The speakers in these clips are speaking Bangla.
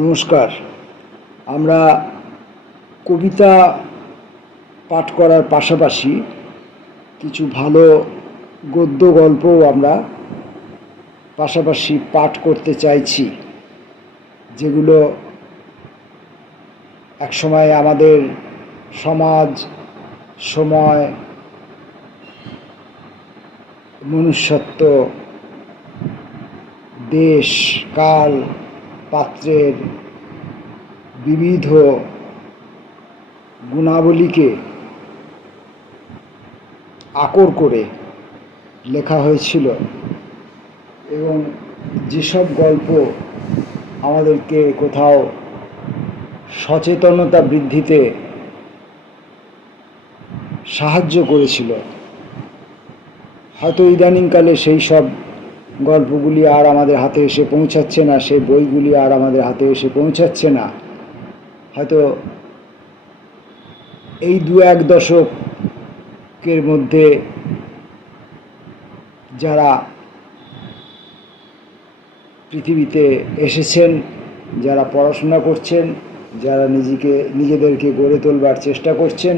নমস্কার। আমরা কবিতা পাঠ করার পাশাপাশি কিছু ভালো গদ্য গল্পও আমরা পাশাপাশি পাঠ করতে চাইছি, যেগুলো একসময় আমাদের সমাজ, সময়, মনুষ্যত্ব, দেশ, কাল, পাত্রের বিবিধ গুণাবলীকে আকর করে লেখা হয়েছিল এবং যেসব গল্প আমাদেরকে কোথাও সচেতনতা বৃদ্ধিতে সাহায্য করেছিল, হয়তো ইদানিংকালে সেই সব গল্পগুলি আর আমাদের হাতে এসে পৌঁছাচ্ছে না, সেই বইগুলি আর আমাদের হাতে এসে পৌঁছাচ্ছে না। হয়তো এই দু এক দশকের মধ্যে যারা পৃথিবীতে এসেছেন, যারা পড়াশোনা করছেন, যারা নিজেদেরকে গড়ে তোলবার চেষ্টা করছেন,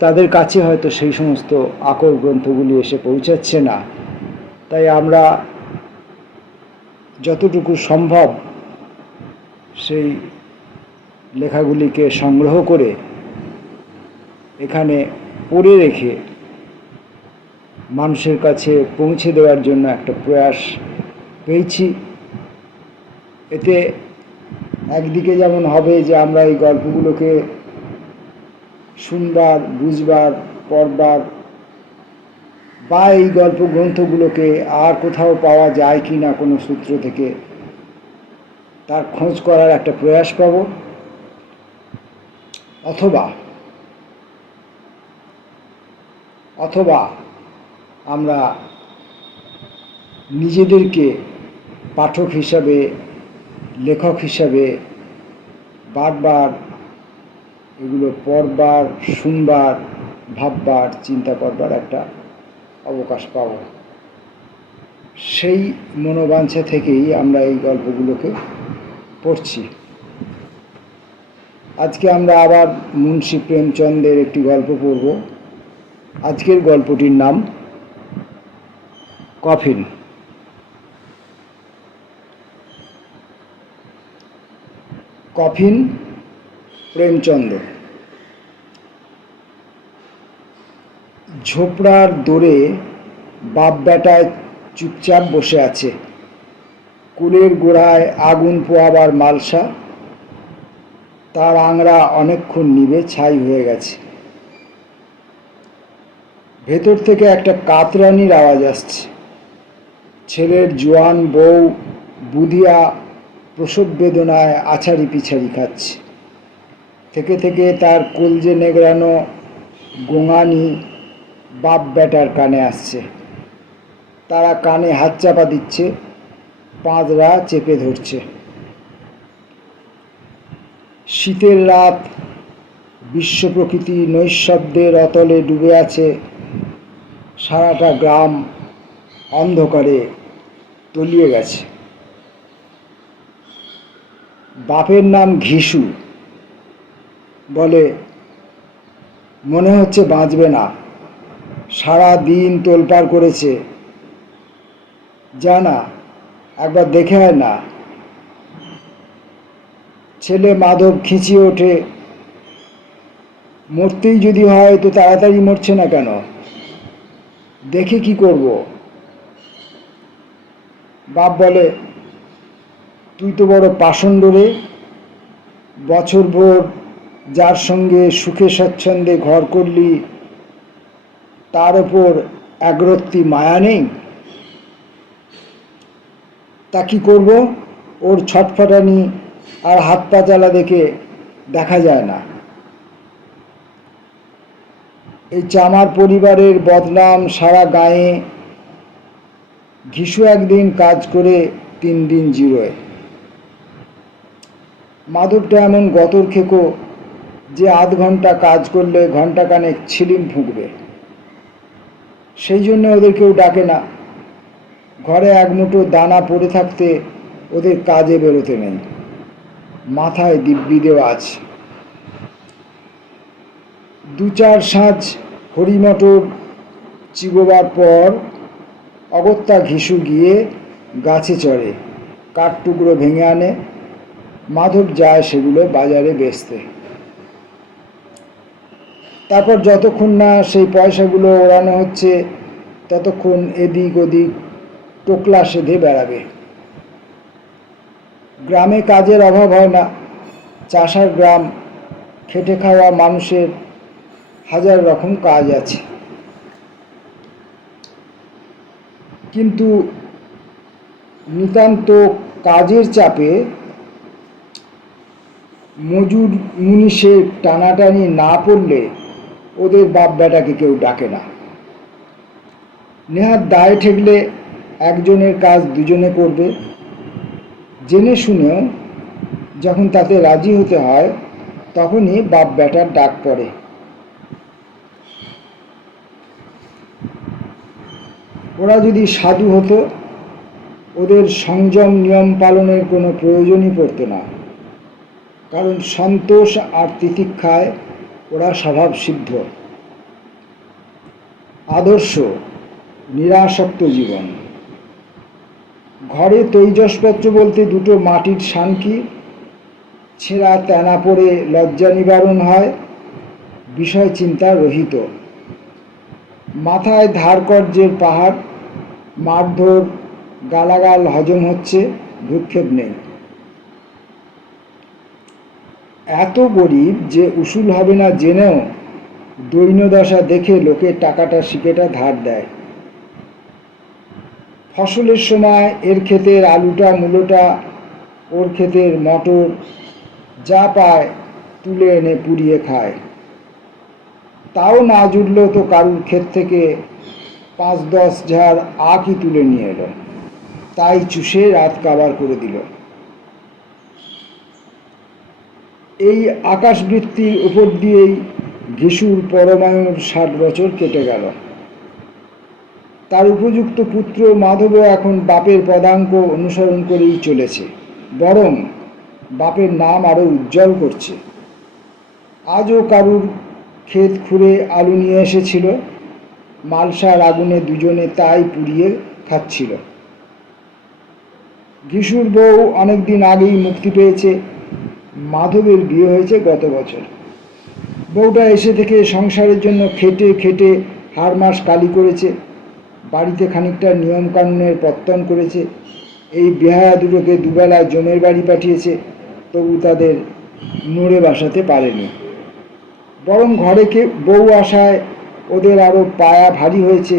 তাদের কাছে হয়তো সেই সমস্ত আকর গ্রন্থগুলি এসে পৌঁছাচ্ছে না। তাই আমরা যতটুকু সম্ভব সেই লেখাগুলিকে সংগ্রহ করে এখানে পড়ে রেখে মানুষের কাছে পৌঁছে দেওয়ার জন্য একটা প্রয়াস পেয়েছি। এতে একদিকে যেমন হবে যে আমরা এই গল্পগুলোকে শুনবার, বুঝবার, পড়বার বা এই গল্প গ্রন্থগুলোকে আর কোথাও পাওয়া যায় কি না কোনো সূত্র থেকে তার খোঁজ করার একটা প্রয়াস পাব, অথবা আমরা নিজেদেরকে পাঠক হিসাবে, লেখক হিসাবে বারবার এগুলো পড়বার, শুনবার, ভাববার, চিন্তা করবার একটা অবকাশ পাব। সেই মনোবাঞ্ছা থেকেই আমরা এই গল্পগুলোকে পড়ছি। আজকে আমরা আবার মুন্সী প্রেমচন্দের একটি গল্প পড়ব। আজকের গল্পটির নাম কফিন। কফিন প্রেমচন্দ। ঝোপড়ার দোরে বাপ বেটায় চুপচাপ বসে আছে। কুলের গোড়ায় আগুন পোয়াবার মালসা, তার আংড়া অনেকক্ষণ নিভে ছাই হয়ে গেছে। ভেতর থেকে একটা কাতরানির আওয়াজ আসছে। ছেলের জোয়ান বউ বুধিয়া প্রসব বেদনায় আছাড়ি পিছাড়ি খাচ্ছে। থেকে থেকে তার কলজে নেগড়ানো গোঙানি বাপ বেটার কানে আসছে। তারা কানে হাত চাপা দিচ্ছে, পাঁজরা চেপে ধরছে। শীতের রাত, বিশ্ব প্রকৃতি নৈঃশব্দের অতলে ডুবে আছে। সারাটা গ্রাম অন্ধকারে তলিয়ে গেছে। বাপের নাম ঘিসু। বলে, মনে হচ্ছে বাঁচবে না, সারা দিন তোলপাড় করেছে। যা না, একবার দেখে আয় না। ছেলে মাধব খিঁচিয়ে ওঠে, মরতেই যদি হয় তো তাড়াতাড়ি মরছে না কেন? দেখে কি করব? বাপ বলে, তুই তো বড় পাষণ্ড রে। বছরভর যার সঙ্গে সুখে স্বচ্ছন্দে ঘর করলি, তার ওপর একরত্তি মায়া নেই? তা কি করব? ওর ছটফটানি আর হাত পা চালা দেখে দেখা যায় না। এই চামার পরিবারের বদনাম সারা গায়ে। ঘিসু একদিন কাজ করে 3 দিন জিরোয়। মাধবটা এমন গতর খেকো যে আধ ঘন্টা কাজ করলে ঘন্টাখানেক ছিলিম ফুঁকবে। সেই জন্য ওদের কেউ ডাকে না। ঘরে এক মুঠো দানা পড়ে থাকতে ওদের কাজে বেরোতে নেই, মাথায় দিব্যি দেওয়া আছে। 2-4 সাঁঝ হরিমটর চিবোবার পর অগত্যা ঘিসু গিয়ে গাছে চড়ে, কাঠ টুকরো ভেঙে আনে। মাধব যায় সেগুলো বাজারে বেচতে। তারপর যতক্ষণ না সেই পয়সাগুলো ওড়ানো হচ্ছে ততক্ষণ এদিক ওদিক টোকলা সেধে বেড়াবে। গ্রামে কাজের অভাব হয় না, চাষার গ্রাম, খেটে খাওয়া মানুষের হাজার রকম কাজ আছে। কিন্তু নিতান্ত কাজের চাপে মজুর মুনিশের টানাটানি না পড়লে ওদের বাপ বেটাকে কেউ ডাকে না। নেহাত দায় ঠেকলে একজনের কাজ দুজনে করবে, জেনে শুনেও যখন তাতে রাজি হতে হয় তখনই বাপ বেটার ডাক পড়ে। ওরা যদি সাধু হতো ওদের সংযম নিয়ম পালনের কোনো প্রয়োজনই পড়তো না, কারণ সন্তোষ আর তিতিক্ষায় ওরা স্বভাবসিদ্ধ। আদর্শ নিরাসক্ত জীবন। ঘরে তৈজসপত্র বলতে দুটো মাটির সানকি, ছেঁড়া তেনা পড়ে লজ্জা নিবারণ হয়, বিষয় চিন্তা রহিত। মাথায় ধারকর্যের পাহাড়, মারধর গালাগাল হজম হচ্ছে, ভ্রুক্ষেপ নেই। এত গরিব যে উসুল হবে না জেনেও দৈন্যদশা দেখে লোকে টাকাটা শিকেটা ধার দেয়। ফসলের সময় এর ক্ষেতের আলুটা মূলোটা, ওর ক্ষেতের মটর, যা পায় তুলে এনে পুড়িয়ে খায়। তাও না জুটল তো কারুর ক্ষেত থেকে 5-10 ঝাড় আখই তুলে নিয়ে এলো, তাই চুষে রাত কাবার করে দিল। এই আকাশবৃত্তির উপর দিয়েই ঘিসুর পরমায়ুর 60 বছর কেটে গেল। তার উপযুক্ত পুত্র মাধবও এখন বাপের পদাঙ্ক অনুসরণ করেই চলেছে, বরং বাপের নাম আরো উজ্জ্বল করছে। আজও কারুর ক্ষেত খুঁড়ে আলু নিয়ে এসেছিল, মালসার আগুনে দুজনে তাই পুড়িয়ে খাচ্ছিল। ঘিসুর বউ অনেকদিন আগেই মুক্তি পেয়েছে, মাধবের বিয়ে হয়েছে গত বছর। বউটা এসে থেকে সংসারের জন্য খেটে খেটে হাড় মাস কালি করেছে, বাড়িতে খানিকটা নিয়মকানুনের পত্তন করেছে। এই বেহায়া দুটোকে দুবেলা জমের বাড়ি পাঠিয়েছে, তবু তাদের নড়ে বসাতে পারেনি। বরং ঘরে বউ আসায় ওদের আরও পায়া ভারী হয়েছে।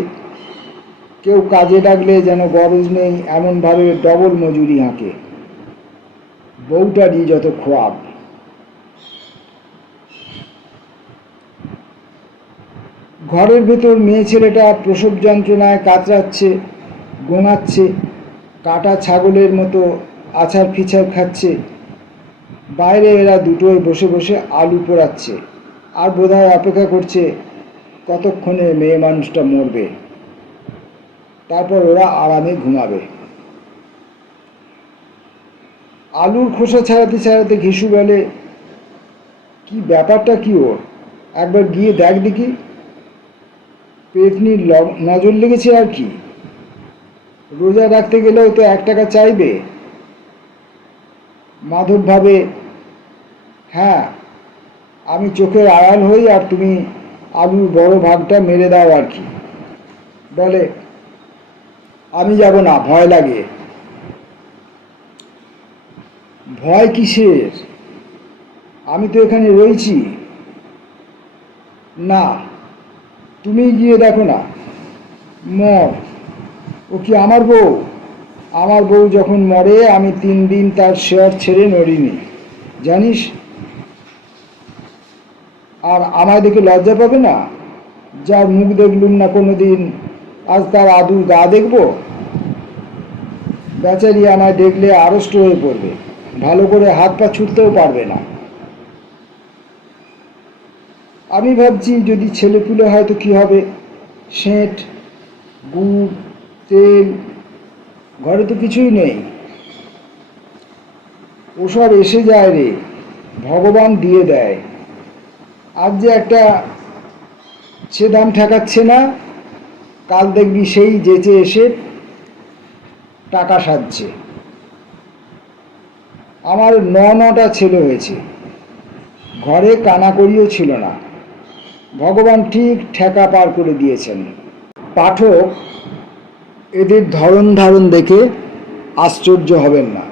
কেউ কাজে ডাকলে যেন গরজ নেই এমনভাবে ডবল মজুরি হাঁকে। বউটারই যত খোয়াব। ঘরের ভেতর মেয়ে ছেলেটা প্রসব যন্ত্রণায় কাতরাচ্ছে, গোঙাচ্ছে, কাটা ছাগলের মতো আছাড় ফিছাড় খাচ্ছে। বাইরে এরা দুটোই বসে বসে আলু পোড়াচ্ছে, আর বোধহয় অপেক্ষা করছে কতক্ষণে মেয়ে মানুষটা মরবে, তারপর ওরা আরামে ঘুমাবে। আলুর খোসা ছাড়াতে ছাড়াতে ঘিসু বলে, কি ব্যাপারটা কি ওর, একবার গিয়ে দেখ দেখি। পেতনির নজর লেগেছে আর কি, রোজা রাখতে গেলেও তো 1 টাকা চাইবে। মাধব ভাবে, হ্যাঁ আমি চোখের আড়াল হই আর তুমি আলুর বড় ভাগটা মেরে দাও আর কি। বলে, আমি যাব না, ভয় লাগে। ভয় কিসের, আমি তো এখানে রয়েছি। না, তুমি গিয়ে দেখো না, মর। ও কি আমার বউ? আমার বউ যখন মরে আমি 3 দিন তার শেয়ার ছেড়ে নড়িনি, জানিস। আর আমায় দেখে লজ্জা পাবে না? যার মুখ দেখলুম না কোনো দিন, আজ তার আদু গা দেখব? বেচারি আমায় দেখলে আড়ষ্ট হয়ে পড়বে, ভালো করে হাত পা ছুটতেও পারবে না। আমি ভাবছি যদি ছেলেপুলে হয় তো কী হবে, সেঁট, গুড়, তেল, ঘরে তো কিছুই নেই। ওসব এসে যায় রে, ভগবান দিয়ে দেয়। আজ যে একটা সে দাম ঠেকাচ্ছে না, কাল দেখবি সেই যেচে এসে টাকা সাজছে। আমার নটা ছেলে হয়েছে, ঘরে কানাকড়িও ছিল না, ভগবান ঠিক ঠেকা পার করে দিয়েছেন। পাঠক এদের ধরন ধারণ দেখে আশ্চর্য হবেন না,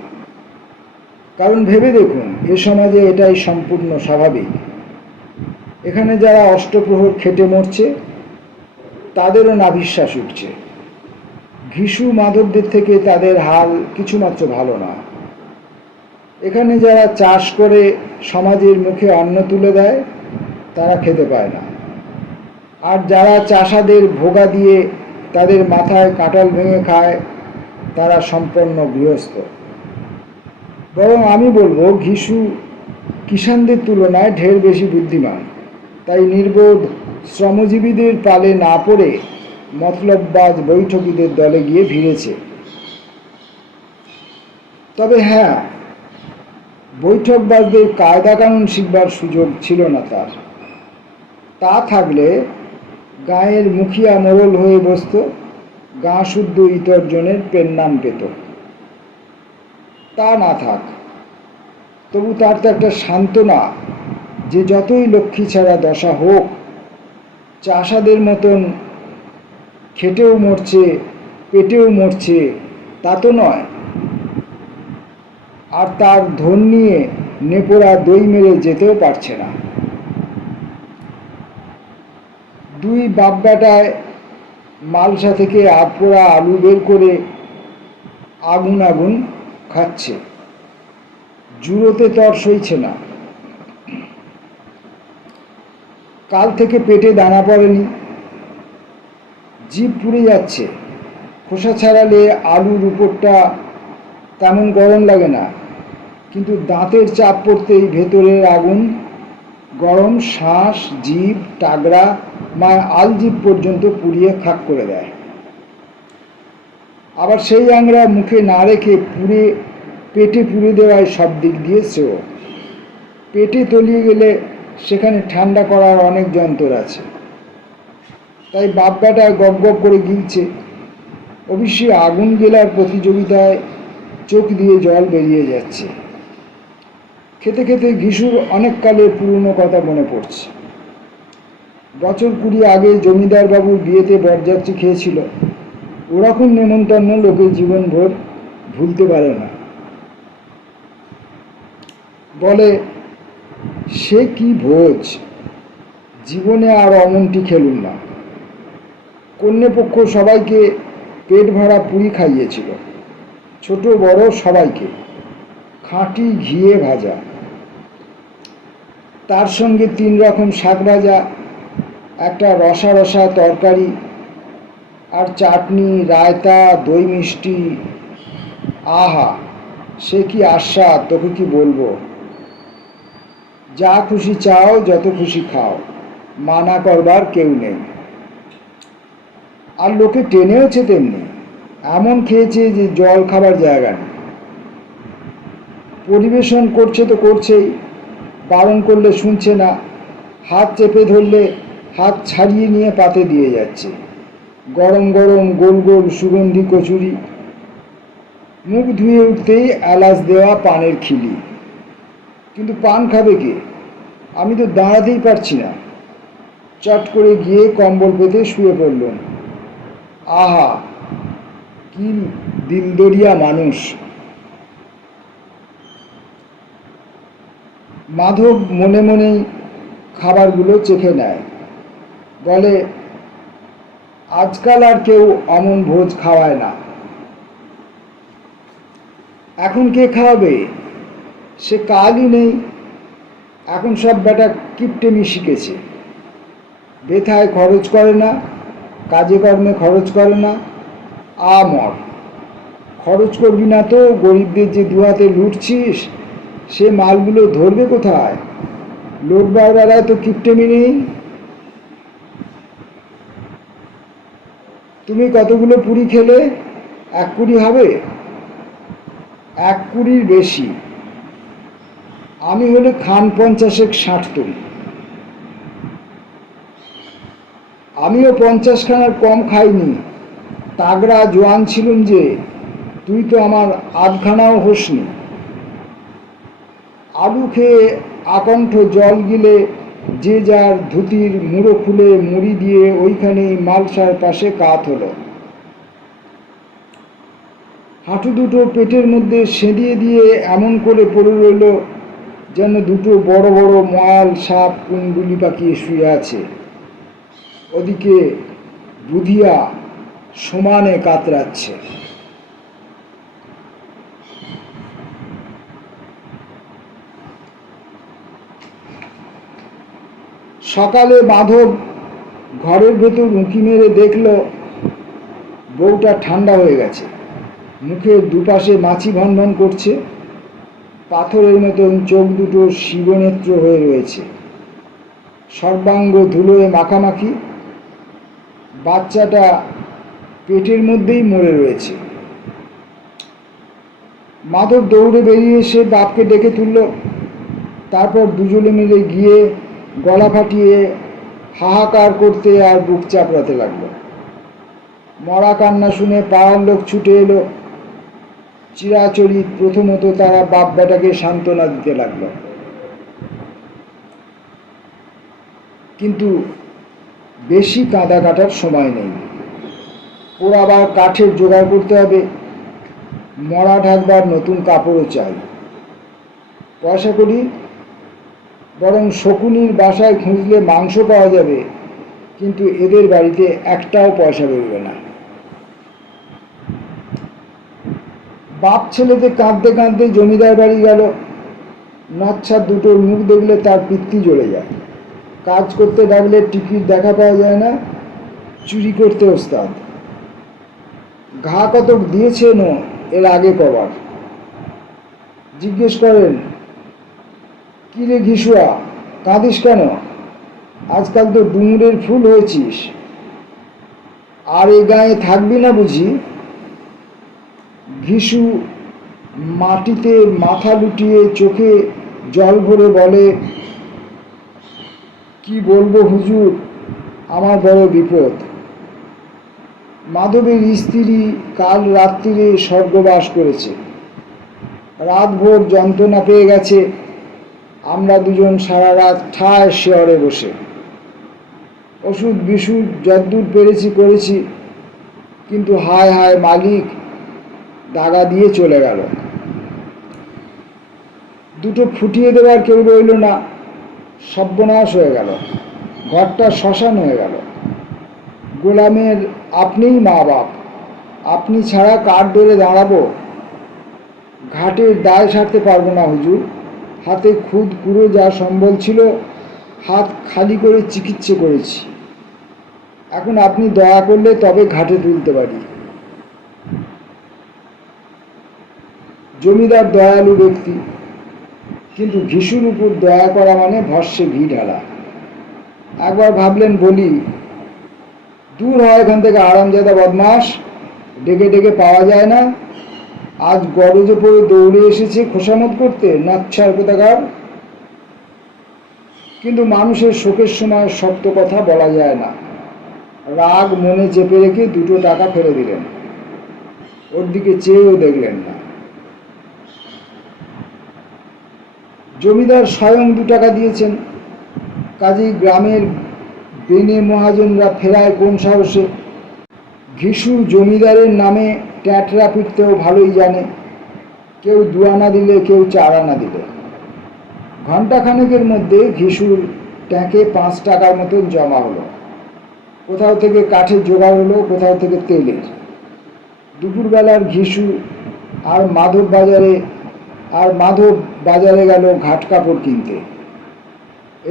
কারণ ভেবে দেখুন এ সমাজে এটাই সম্পূর্ণ স্বাভাবিক। এখানে যারা অষ্টপ্রহর খেটে মরছে তাদেরও নাভিশ্বাস উঠছে। ঘিসু মাধবদের থেকে তাদের হাল কিছুমাত্র ভালো না। এখানে যারা চাষ করে সমাজের মুখে অন্ন তুলে দেয় তারা খেতে পায় না, আর যারা চাষাদের ভোগা দিয়ে তাদের মাথায় কাঁঠাল ভেঙে খায় তারা সম্পন্ন গৃহস্থ। বরং আমি বলবো ঘিসু কিষাণদের তুলনায় ঢের বেশি বুদ্ধিমান, তাই নির্বোধ শ্রমজীবীদের পালে না পড়ে মতলববাজ বৈঠকীদের দলে গিয়ে ভিড়েছে। তবে হ্যাঁ, বৈঠকবাজদের কায়দা কানুন শিখবার সুযোগ ছিল না তার। তা থাকলে গাঁয়ের মুখিয়া মোড়ল হয়ে বসত, গাঁ শুদ্ধ ইতর্জনের পেন নাম পেত। তা না থাক, তবু তার তো একটা সান্ত্বনা যে যতই লক্ষ্মী ছাড়া দশা হোক, চাষাদের মতন খেটেও মরছে পেটেও মরছে তা তো নয়। আর তার ধন নিয়ে নেপোড়া দই মেরে যেতেও পারছে না। দুই বাপ বেটায় মালসা থেকে আধপোড়া আলু বের করে আগুন আগুন খাচ্ছে, জুড়োতে তর সইছে না। কাল থেকে পেটে দানা পড়েনি, জিভ পুড়ে যাচ্ছে। খোসা ছাড়ালে আলুর উপরটা তেমন গরম লাগে না, কিন্তু দাঁতের চাপ পড়তেই ভেতরের আগুন গরম শ্বাস জিভ টাগরা আলজিভ পর্যন্ত পুড়িয়ে খাক করে দেয়। আবার সেই আংরা মুখে না রেখে পুড়ে পেটে পুড়ে দেওয়ায় সব দিক দিয়ে শ্রেয়। পেটে তলিয়ে গেলে সেখানে ঠান্ডা করার অনেক যন্ত্র আছে, তাই বাপ বেটা গপ গপ করে গিলছে। অবশ্যই আগুন গেলার প্রতিযোগিতায় চোখ দিয়ে জল বেরিয়ে যাচ্ছে। খেতে খেতে ঘিসুর অনেক কালের পুরনো কথা মনে পড়ছে। বছর 20 আগে জমিদার বাবুর বিয়েতে বরযাত্রী খেয়েছিল। ওরকম নেমন্তন্ন লোকে জীবনভর ভুলতে পারে না। বলে সে কি ভোজ, জীবনে আর অমনটি খেলুন না। কন্যাপক্ষ সবাইকে পেট ভরা পুরি খাইয়েছিল, ছোট বড় সবাইকে, খাঁটি ঘিয়ে ভাজা, তার সঙ্গে 3 রকম শাক ভাজা, একটা রসা রসা তরকারি, আর চাটনি রায়তা দই মিষ্টি। আহা, সে কি আস্বাদ, তোকে কি বলবো। যা খুশি চাও, যত খুশি খাও, মানা করবার কেউ নেই। আর লোকে টেনেওছে তেমনি, এমন খেয়েছে যে জল খাবার জায়গা নেই। পরিবেশন করছে তো করছেই, বারণ করলে শুনছে না, হাত চেপে ধরলে হাত ছাড়িয়ে নিয়ে পাতে দিয়ে যাচ্ছে। গরম গরম গোল গোল সুগন্ধি কচুরি, মুখ ধুয়ে উঠতেই এলাচ দেওয়া পানের খিলি। কিন্তু পান খাবে কে? আমি তো দাঁড়াতেই পারছি না। চট করে গিয়ে কম্বল পেতে শুয়ে পড়লাম। আহা, কি দিলদরিয়া মানুষ। মাধব মনে মনেই খাবারগুলো চেখে নেয়, বলে আজকাল আর কেউ অমন ভোজ খাওয়ায় না। এখন কে খাওয়াবে? সে কালই নেই। এখন সব বেটা কিপটেমি শিখেছে, বেথায় খরচ করে না, কাজে কর্মে খরচ করে না। আমর খরচ করবি না তো গরিবদের যে দুহাতে লুটছিস, সে মালগুলো ধরবে কোথায়? লোটবার বেলায় তো কিপটেমি নেই। তুমি কতগুলো পুরি খেলে? 1 কুড়ি হবে? 1 কুড়ির বেশি। আমি হলে খান 50 60 আমিও 50খানার কম খাইনি। তাগড়া জোয়ান ছিলুম যে, তুই তো আমার আধখানাও হোসনি। আলু খেয়ে আকণ্ঠ জল গিলে যে যার ধুতির মুড়ো খুলে মুড়ি দিয়ে ওইখানেই মালসার পাশে কাত হলো। হাঁটু দুটো পেটের মধ্যে সেঁধিয়ে দিয়ে এমন করে পড়ে রইল যেন দুটো বড় বড় ময়াল সাপ কুণ্ডুলি পাকিয়ে শুয়ে আছে। ওদিকে বুধিয়া সমানে কাতরাচ্ছে। সকালে মাধব ঘরের ভেতর উঁকি মেরে দেখল বউটা ঠান্ডা হয়ে গেছে। মুখের দুপাশে মাছি ভনভন করছে, পাথরের মতন চোখ দুটো শিবনেত্র হয়ে রয়েছে, সর্বাঙ্গ ধুলোয় মাখামাখি। বাচ্চাটা পেটের মধ্যেই মরে রয়েছে। মাধব দৌড়ে বেরিয়ে এসে বাপকে ডেকে তুলল। তারপর দুজনে মিলে গিয়ে গলা ফাটিয়ে হাহাকার করতে আর বুক চাপড়াতে লাগলো। মরা কান্না শুনে পাড়ার লোক ছুটে এলো। চিরাচরিত প্রথমত তারা বাপ বেটাকে সান্ত্বনা দিতে লাগলো। কিন্তু বেশি কাঁদা কাটার সময় নেই। ওর আবার কাঠের জোগাড় করতে হবে, মরা ঢাকবার নতুন কাপড়ও চাই। পয়সা করি, বরং শকুনির বাসায় খুঁজলে মাংস পাওয়া যাবে, কিন্তু এদের বাড়িতে একটাও পয়সা বেরোবে না। বাপ ছেলেতে কাঁদতে কাঁদতে জমিদার বাড়ি গেল। নচ্ছার দুটোর মুখ দেখলে তার পিত্তি জ্বলে যায়। কাজ করতে ডাকলে টিকিট দেখা পাওয়া যায় না, চুরি করতে ওস্তাদ। ঘা কত দিয়েছেন এর আগে কবার। জিজ্ঞেস করেন, কি রে ঘিসুয়া, কাঁদিস কেন? আজকাল তো ডুমুরের ফুল হয়েছিস, আর এ গায়ে থাকবি না বুঝি? ঘিসু মাটিতে মাথা লুটিয়ে চোখে জল ভরে বলে, কি বলবো হুজুর, আমার বড় বিপদ। মাধবের স্ত্রী কাল রাত্রিরে স্বর্গবাস করেছে। রাতভর যন্ত্রণা পেয়ে গেছে। আমরা দুজন সারা রাত ঠায় শেয়ারে বসে ওষুধ বিশুধ যদ্দূর পেরেছি করেছি, কিন্তু হায় হায় মালিক দাগা দিয়ে চলে গেল। দুটো ফুটিয়ে দেওয়ার কেউ রইল না। সর্বনাশ হয়ে গেল, ঘরটা শ্মশান হয়ে গেল। গোলামের আপনিই মা বাপ, আপনি ছাড়া কার ধরে দাঁড়াবো? ঘাটের দায় সারতে পারবো না হুজুর। হাতে খুদ কুড়ো যা সম্বল ছিল হাত খালি করে চিকিৎসা করেছি। এখন আপনি দয়া করলে তবে ঘাটে তুলতে পারি। জমিদার দয়ালু ব্যক্তি, কিন্তু ঘিসুর উপর দয়া করা মানে ভস্যে ঘি ঢালা। একবার ভাবলেন বলি, দূর হয় এখান থেকে আরামজাদা বদমাস, ডেকে ডেকে পাওয়া যায় না। আজ গরজে পড়ে দৌড়ে এসেছে খোসামত করতে, নাচ্ছার কোথাকার। কিন্তু মানুষের শোকের সময় শক্ত কথা বলা যায় না। রাগ মনে চেপে রেখে 2 টাকা ফেলে দিলেন, ওর দিকে চেয়েও দেখলেন না। জমিদার স্বয়ং 2 টাকা দিয়েছেন, কাজেই গ্রামের বেনে মহাজনরা ফেরায় কোন সাহসে? ঘিসু জমিদারের নামে ট্যাটরা পিটতেও ভালোই জানে। কেউ 2 আনা দিলে, কেউ 4 আনা দিলে। ঘণ্টাখানেকের মধ্যে ঘিসুর ট্যাঁকে 5 টাকার মতন জমা হলো। কোথাও থেকে কাঠের জোগাড় হলো, কোথাও থেকে তেলের। দুপুরবেলার ঘিসু আর মাধব বাজারে গেল ঘাট কাপড় কিনতে।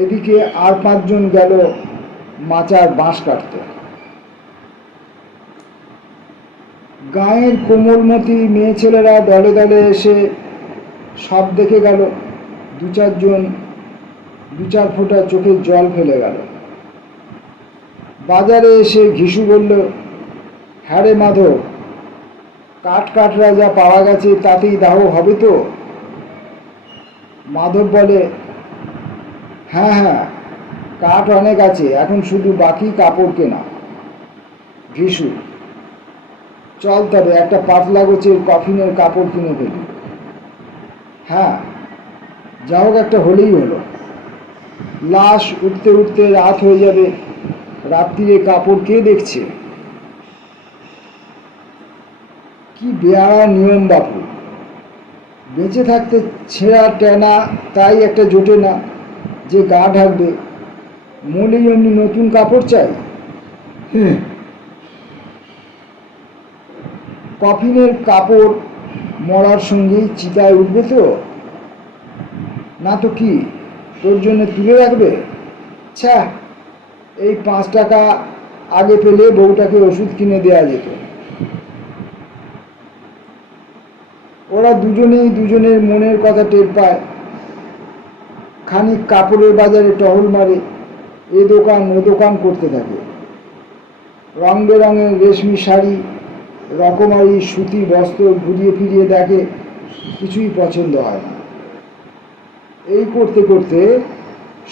এদিকে আর 5 জন গেল মাচার বাঁশ কাটতে। গাঁয়ের কোমলমতি মেয়ে ছেলেরা দলে দলে এসে সব দেখে গেল। 2-4 জন 2-4 ফোঁটা চোখের জল ফেলে গেল। বাজারে এসে ঘিসু বলল, হ্যাঁ রে মাধব, কাঠরা যা পাওয়া গেছে তাতেই দাহ হবে তো? মাধব বলে, হ্যাঁ হ্যাঁ, কাঠ অনেক আছে, এখন শুধু বাকি কাপড় কেনা। ঘিসু, চল তবে একটা পাতলা গোছের কফিনের কাপড় কিনে ফেলি। হ্যাঁ, যা হোক একটা হলেই হলো। লাশ উঠতে উঠতে রাত হয়ে যাবে, রাত্রিরে কাপড় কে দেখছে? কি বেয়ারা নিয়ম বাপু! বেঁচে থাকতে ছেঁড়া টেনা তাই একটা জোটে না যে গা ঢাকবে, মলেই এমনি নতুন কাপড় চাই। কফিনের কাপড় মরার সঙ্গেই চিতায় উঠবে তো? না তো কি, তোর জন্য তুলে রাখবে? ছ্যা, এই 5 টাকা আগে পেলে বউটাকে ওষুধ কিনে দেওয়া যেত। ওরা দুজনেই দুজনের মনের কথা টের পায়। খানিক কাপড়ের বাজারে টহল মারে, এ দোকান ও দোকান করতে থাকে। রং বেরঙের রেশমি শাড়ি, রকমারি সুতি বস্ত্র ঘুরিয়ে ফিরিয়ে দেখে, কিছুই পছন্দ হয় না। এই করতে করতে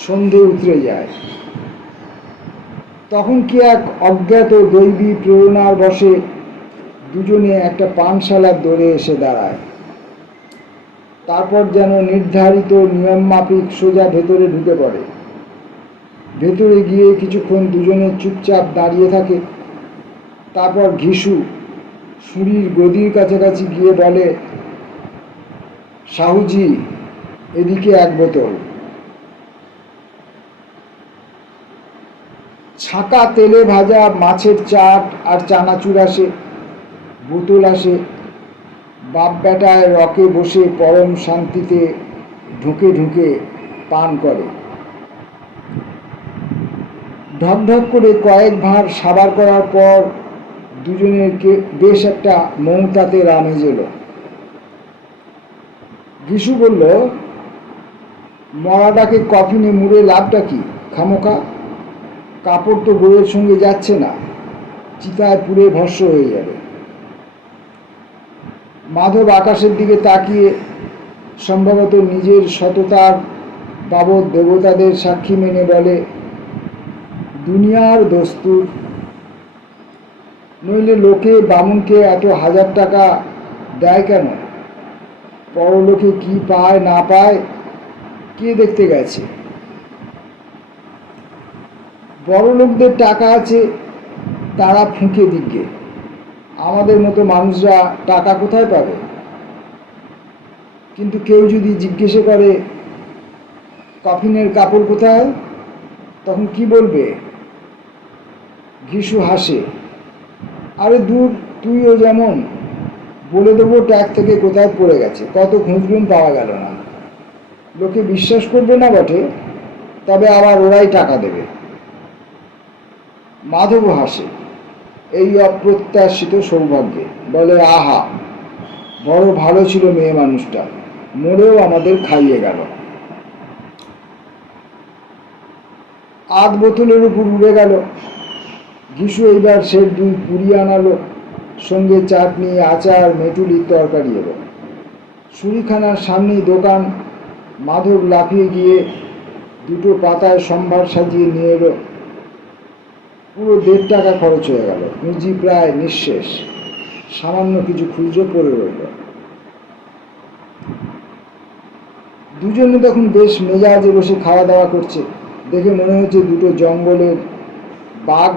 সন্ধে উতরে যায়। তখন কি এক অজ্ঞাত দৈবী প্রেরণার বশে দুজনে একটা পানশালার দোরে এসে দাঁড়ায়। তারপর যেন নির্ধারিত নিয়ম মাফিক সোজা ভেতরে ঢুকে পড়ে। ভেতরে গিয়ে কিছুক্ষণ দুজনে চুপচাপ দাঁড়িয়ে থাকে। তারপর ঘিসু সুরির গদির কাছাকাছি গিয়ে বলে, সাহুজি, এদিকে 1 বোতল। ছাঁকা তেলে ভাজা মাছের চাট আর চানাচুর আসে, বোতল আসে। বাপ বেটায় রকে বসে পরম শান্তিতে ঢুকে ঢুকে পান করে। ঢক ঢক করে কয়েক ভাঁড় সাবার করার পর দুজনের বেশ একটা মৌতাতের আমেজ এলো। ঘিসু বলল, মরাটাকে কফিনে মুড়ে লাভটা কি খামোকা? কাপড় তো বইয়ের সঙ্গে যাচ্ছে না, চিতায় পুড়ে ভস্ম হয়ে যাবে। মাধব আকাশের দিকে তাকিয়ে সম্ভবত নিজের সততার বাবদ দেবতাদের সাক্ষী মেনে বলে, দুনিয়ার দস্তুর, নইলে লোকে বামুনকে এত 1000 টাকা দেয় কেন? পরলোকে কি পায় না পায় কে দেখতে গেছে? বড় লোকদের টাকা আছে, তারা ফুঁকে দিকে, আমাদের মতো মানুষরা টাকা কোথায় পাবে? কিন্তু কেউ যদি জিজ্ঞেস করে কফিনের কাপড় কোথায়, তখন কি বলবে? ঘিসু হাসে, আরে দূর, তুইও যেমন, বলে দেবো ট্যাগ থেকে কোথায় পড়ে গেছে, কত খুঁজলুম পাওয়া গেল না। লোকে বিশ্বাস করবে না বটে, তবে আবার ওরাই টাকা দেবে। মাধব হাসে, এই অপ্রত্যাশিত সৌভাগ্যে, বলে, আহা, বড় ভালো ছিল মেয়ে মানুষটা, মরেও আমাদের খাইয়ে গেল। 8 বোতলের উপর উড়ে গেল। ঘিসু এইবার সে 2 পুরি আনালো, সঙ্গে চাটনি, আচার, মেটুলির তরকারি এলো। সুরিখানার সামনেই দোকান। মাধব লাফিয়ে গিয়ে 2টো পাতায় সম্ভার সাজিয়ে নিয়ে এলো। পুরো 1.5 টাকা খরচ হয়ে গেল। পুঁজি প্রায় নিঃশেষ, সামান্য কিছু খুচরো পড়ে রইল। দুজনে তখন বেশ মেজাজে বসে খাওয়া দাওয়া করছে। দেখে মনে হচ্ছে 2টো জঙ্গলের বাঘ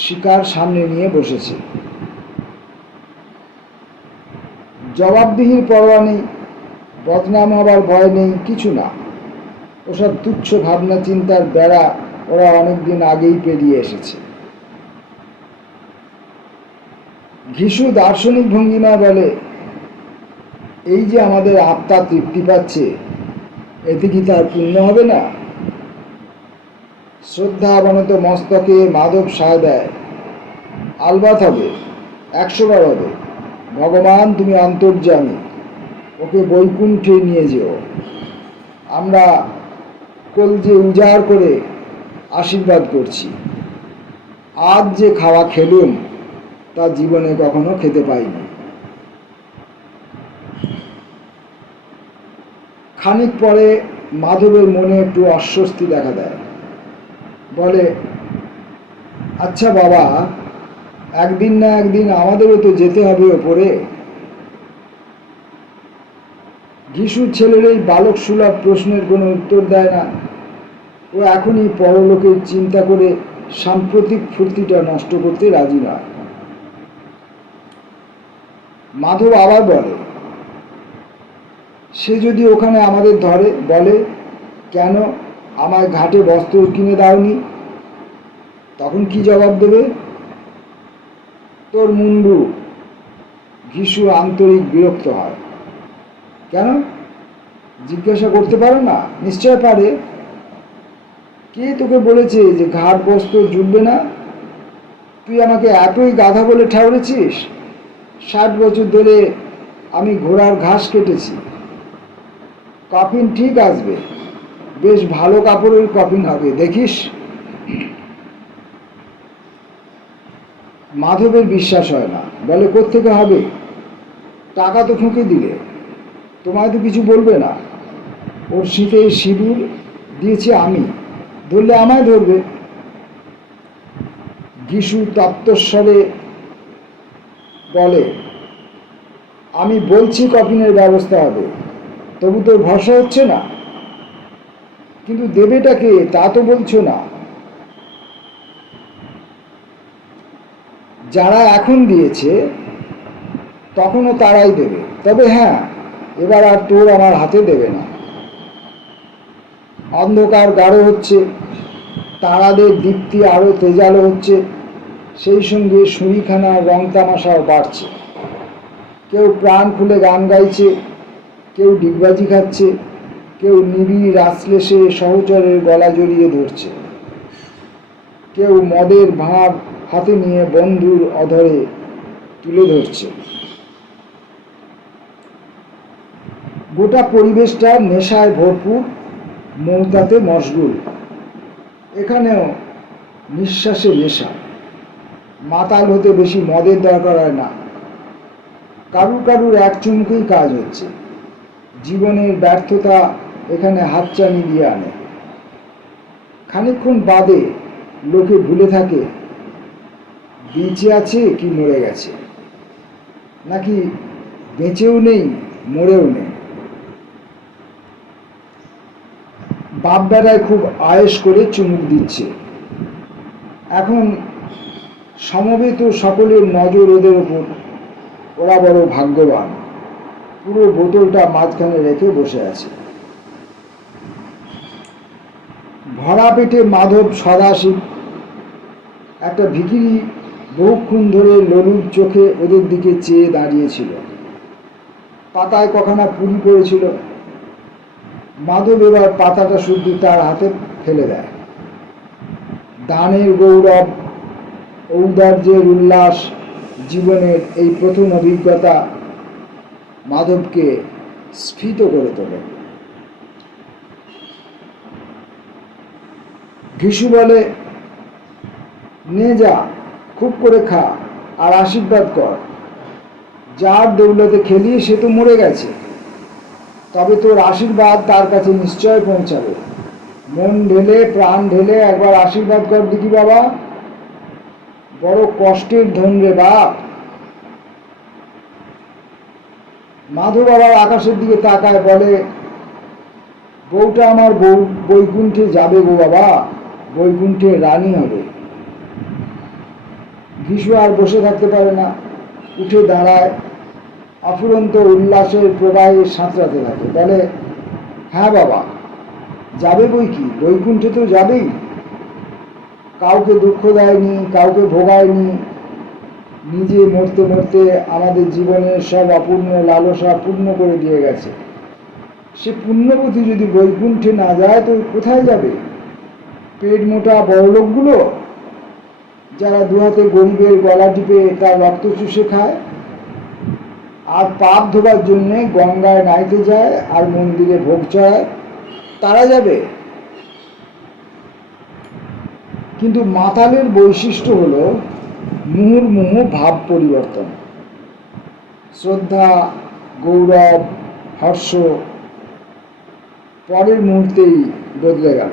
শিকার সামনে নিয়ে বসেছে। জবাবদিহির পরোয়া নেই, বদনাম হবার ভয় নেই, কিছু না। ওসব তুচ্ছ ভাবনা চিন্তার বেড়া ওরা অনেকদিন আগেই পেরিয়ে এসেছে। ঘিসু দার্শনিক ভঙ্গিমায় বলে, এই যে আমাদের আত্মা তৃপ্তি পাচ্ছে, এতে কি তার পুণ্য হবে না? শ্রদ্ধাবনত মস্তকে মাধব সায় দেয়, আলবাত হবে, 100 বার হবে। ভগবান তুমি অন্তর্যামী, ওকে বৈকুণ্ঠে নিয়ে যেও। আমরা কলজে উজাড় করে আশীর্বাদ করছি। আজ যে খাওয়া খেলুম তা জীবনে কখনো খেতে পাইনি। খানিক পরে মাধবের মনে একটু অস্বস্তি দেখা দেয়। বলে, আচ্ছা বাবা, একদিন না একদিন আমাদেরও তো যেতে হবে ওপরে। যিশুর ছেলের এই বালক সুলভ প্রশ্নের কোনো উত্তর দেয় না। ও এখনই পরলোকের চিন্তা করে সাম্প্রতিক ফুর্তিটা নষ্ট করতে রাজি নয়। মাধব আবার বলে, সে যদি ওখানে আমাদের ধরে, বলে, কেন আমায় ঘাটে বস্ত্র কিনে দাওনি? তখন কি জবাব দেবে? তোর মুন্ডু। যিশু আন্তরিক বিরক্ত হয়। কেন? জিজ্ঞাসা করতে পারো না? নিশ্চয় পারে। কে তোকে বলেছে যে ঘাট বস্ত্র জুটবে না? তুই আমাকে এতই গাধা বলে ঠাউরেছিস? 60 বছর ধরে আমি ঘোড়ার ঘাস কেটেছি। কফিন ঠিক আসবে, বেশ ভালো কাপড়ের কফিন হবে, দেখিস। মাধবের বিশ্বাস হয় না। বলে, কোত্থেকে হবে? টাকা তো ফুঁকে দিলে, তোমায় তো কিছু বলবে না। ওর শীতে সিঁদুর দিয়েছি আমি, ধরলে আমায় ধরবে। যিশু তপ্তস্বরে বলে, আমি বলছি কফিনের ব্যবস্থা হবে, তবু তোর ভরসা হচ্ছে না। কিন্তু দেবেটাকে তা তো বলছো না। যারা এখন দিয়েছে তখনও তারাই দেবে, তবে হ্যাঁ, এবার আর তোর আমার হাতে দেবে না। অন্ধকার গাঢ় হচ্ছে, তারাদের দীপ্তি আরও তেজালো হচ্ছে, সেই সঙ্গে সুরিখানার রং তামাশাও বাড়ছে। কেউ প্রাণ খুলে গান গাইছে, কেউ ডিগবাজি খাচ্ছে, কেউ নিবিড় রাসলেসে সহচরের গলা জড়িয়ে ধরছে, কেউ মদের ভাঁড় হাতে নিয়ে বন্ধুর অধরে তুলে ধরছে। গোটা পরিবেশটা নেশায় ভরপুর, মৌতাতে মশগুল। এখানেও নিঃশ্বাসে নেশা। মাতাল হতে বেশি মদের দরকার হয় না। কারুর কারুর এক চুমুকেই কাজ হচ্ছে। জীবনের ব্যর্থতা এখানে হাতছানি দিয়ে আনে। খানিকক্ষণ বাদে লোকে ভুলে থাকে বেঁচে আছে কি মরে গেছে, নাকি বেঁচেও নেই মরেও নেই। বাপ বেটায় খুব আয়েশ করে চুমুক দিচ্ছে। এখন সমবেত সকলের নজর ওদের ওপর। ওরা বড় ভাগ্যবান, পুরো বোতলটা মাঝখানে রেখে বসে আছে। ভরা পেটে মাধব সদাশিব। একটা ভিখিরি বহুক্ষণ ধরে ললুর চোখে ওদের দিকে চেয়ে দাঁড়িয়েছিল। পাতায় কখানা পুরি পড়েছিল। মাধব এবার পাতাটা শুদ্ধ তার হাতে ফেলে দেয়। দানের গৌরব, ঔদার্যের উল্লাস, জীবনের এই প্রথম অভিজ্ঞতা মাধবকে স্ফীত করে তোলে। যিশু বলে, নে যা, খুব করে খা আর আশীর্বাদ কর। যার দৌলতে খেলি সে তো মরে গেছে, তবে তোর আশীর্বাদ তার কাছে নিশ্চয় পৌঁছাবে। মন ঢেলে প্রাণ ঢেলে একবার আশীর্বাদ কর দেখি বাবা। বড় কষ্টের ধন রে বাপ। মাধব আবার আকাশের দিকে তাকায়, বলে, বউটা আমার বৈকুণ্ঠে যাবে গো বাবা, বৈকুণ্ঠে রানী হবে। যিশু আর বসে থাকতে পারে না, উঠে দাঁড়ায়, অফুরন্ত উল্লাসের প্রবাহে সাঁতরাতে থাকে। বলে, হ্যাঁ বাবা, যাবে বই কি, বৈকুণ্ঠে তো যাবেই। কাউকে দুঃখ দেয়নি, কাউকে ভোগায়নি, নিজে মরতে মরতে আমাদের জীবনের সব অপূর্ণ লালসা পূর্ণ করে দিয়ে গেছে। সে পুণ্যবতী যদি বৈকুণ্ঠে না যায় তো কোথায় যাবে? পেট মোটা বড়লোকগুলো, যারা দুহাতে গরিবের গলা টিপে তার রক্ত চুষে খায়, আর পাপ ধোবার জন্যে গঙ্গায় নাইতে যায় আর মন্দিরে ভোগ চড়ায়, তারা যাবে। কিন্তু মাতালের বৈশিষ্ট্য হলো মুহুর্মুহু ভাব পরিবর্তন। শ্রদ্ধা, গৌরব, হর্ষ, পরের মুহূর্তেই বদলে গেল।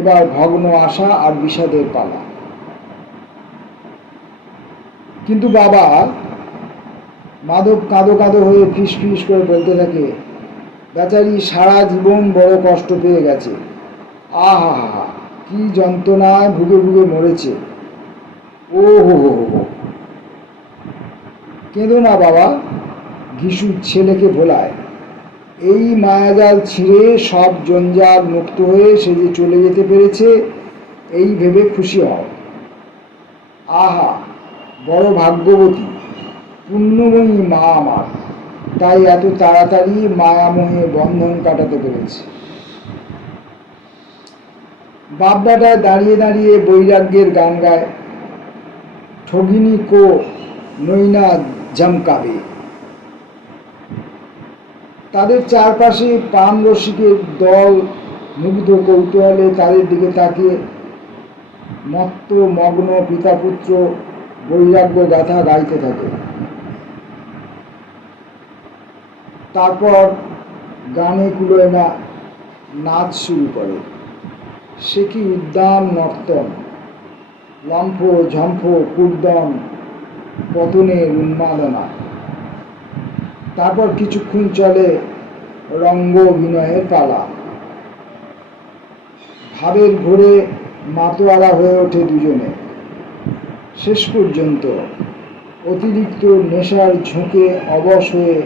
এবার ভগ্ন আশা আর বিষাদের পালা। কিন্তু বাবা, মাধব কাঁদো কাঁদো হয়ে ফিস ফিস করে বলতে থাকে, বেচারি সারা জীবন বড় কষ্ট পেয়ে গেছে, আহা হা হা, কি যন্ত্রণায় ভুগে ভুগে মরেছে, ও হো হো হো। কেঁদো না বাবা, ঘিসু ছেলেকে ভোলায়। এই মায়াজাল ছিঁড়ে সব জঞ্জাল মুক্ত হয়ে সে যে চলে যেতে পেরেছে, এই ভেবে খুশি হও। আহা, বড় ভাগ্যবতী, পুণ্যময়ী মা আমার, তাই এত তাড়াতাড়ি মায়ামোহে বন্ধন কাটাতে পেরেছে। বাপ বেটায় দাঁড়িয়ে দাঁড়িয়ে বৈরাগ্যের গান গায়, ঠগিনী কো নৈনা ঝমকাবে। তাদের চারপাশে পান রসিকের দল মুগ্ধ কৌতূহলে তাদের দিকে তাকিয়ে মত্ত মগ্ন পিতা পুত্র বৈরাগ্য গাথা গাইতে থাকে। তারপর গানে কুলোয় না, নাচ শুরু করে। সে কি উদ্দাম নর্তন, লম্ফ ঝম্ফ কূর্দন পতনের উন্মাদনা। তারপর কিছুক্ষণ চলে রঙ্গ অভিনয়ের পালা। ভাবের ঘোরে মাতোয়ারা হয়ে ওঠে দুজনে। শেষ পর্যন্ত অতিরিক্ত নেশার ঝোঁকে অবশ হয়ে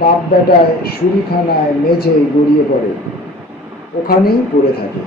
বাপ বেটায় সুরিখানায় মেঝে গড়িয়ে পড়ে, ওখানেই পড়ে থাকে।